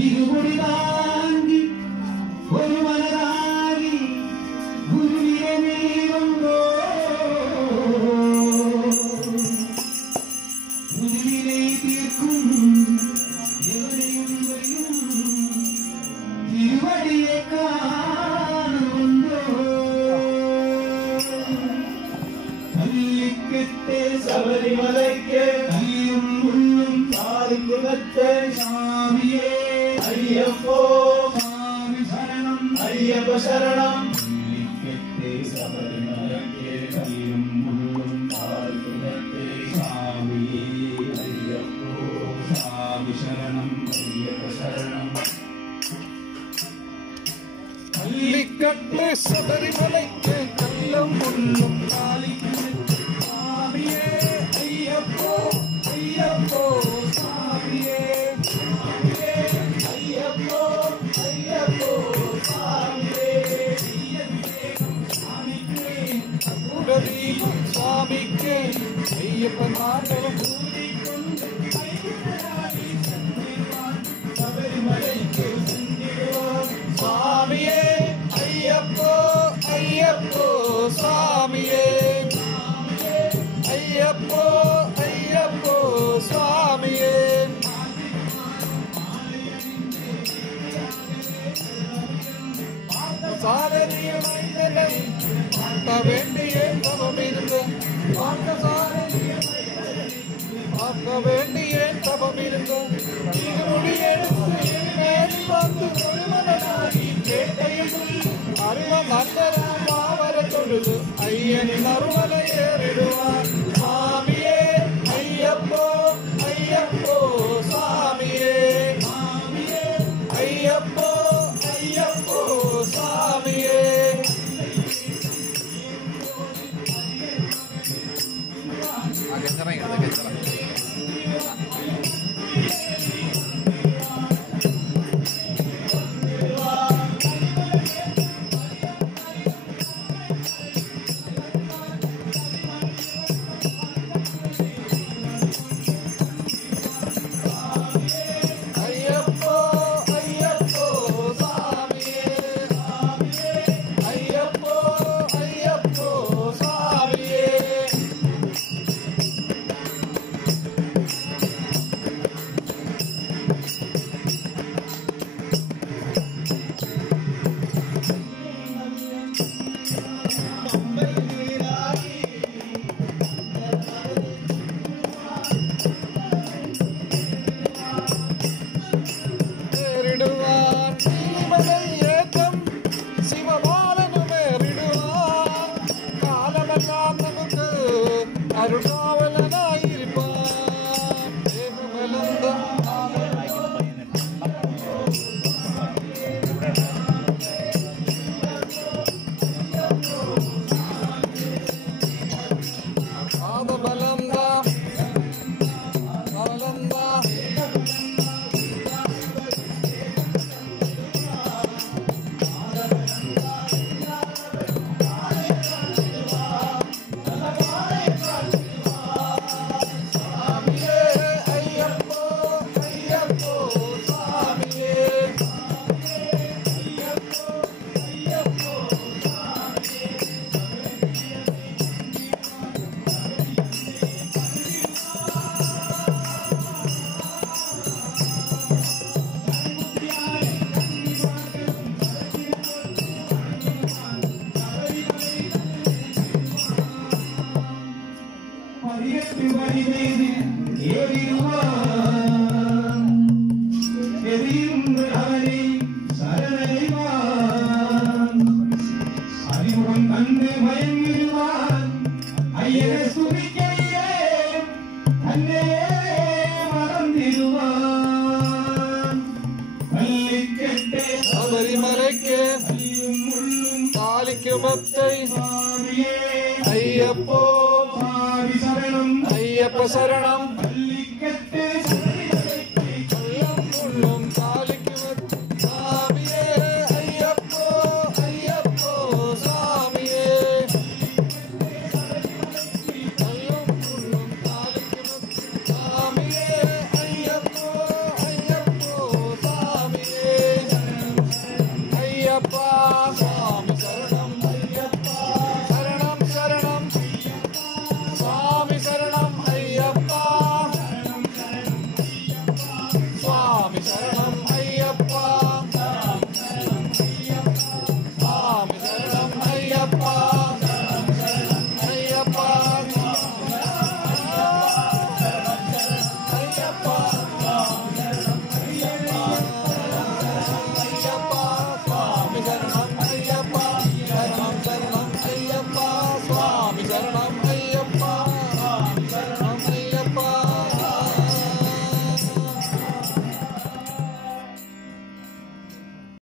இருமுடி தாங்கி ஒரு மனதாகி குருவியமே வந்தோ உதிரினை தீர்க்கும் எவரையும் திருவடியை காண வந்தோ கல்லிக்கட்டே சபரிமலைக்கே கையும் உள்ளும் தாரிக்குலத்தே சாமியே ஐயப்போ சாமி சரணம் ஐயப்ப சரணம் கல்லிக்கட்டே சபரிமலைக்கே கையும் உள்ளும் தாரிக்குலத்தே சாமியே ஐயப்போ சாமி சரணம் ஐயப்ப சரணம் கல்லிக்கட்டே சபரிமலைக்கே கையும் உள்ளும் தாரிக்குலத்தே சாமியே ஐயப்போ ஐயப்போ சாமியே ஐயப்போ ஐயப்போ சாமியே சுவாமிக்கே ஐயப்ப மாண்டவம் சபரிமலைக்கு சுவாமியே ஐயப்போ ஐயப்போ சாமியே ஐயப்போ ஐயப்போ சுவாமியே சாரதிய மைந்தனை பார்க்க வேண்டிய தவம் இருந்து பார்க்க வேண்டிய தவம் இருந்து திருமுடி எடுத்து மேல் வந்து ஒருவனாகி கேட்டையில் அருவ மன்னரும் மாவர தொழுது ஐயனின் அருவலை ஏறிடுவார் சாமியே ஐயப்போ ஐயப்போ சாமியே ஐயப்போ ஐயப்போ சாமியே ஐயப்போ ஐயப்ப சரணம்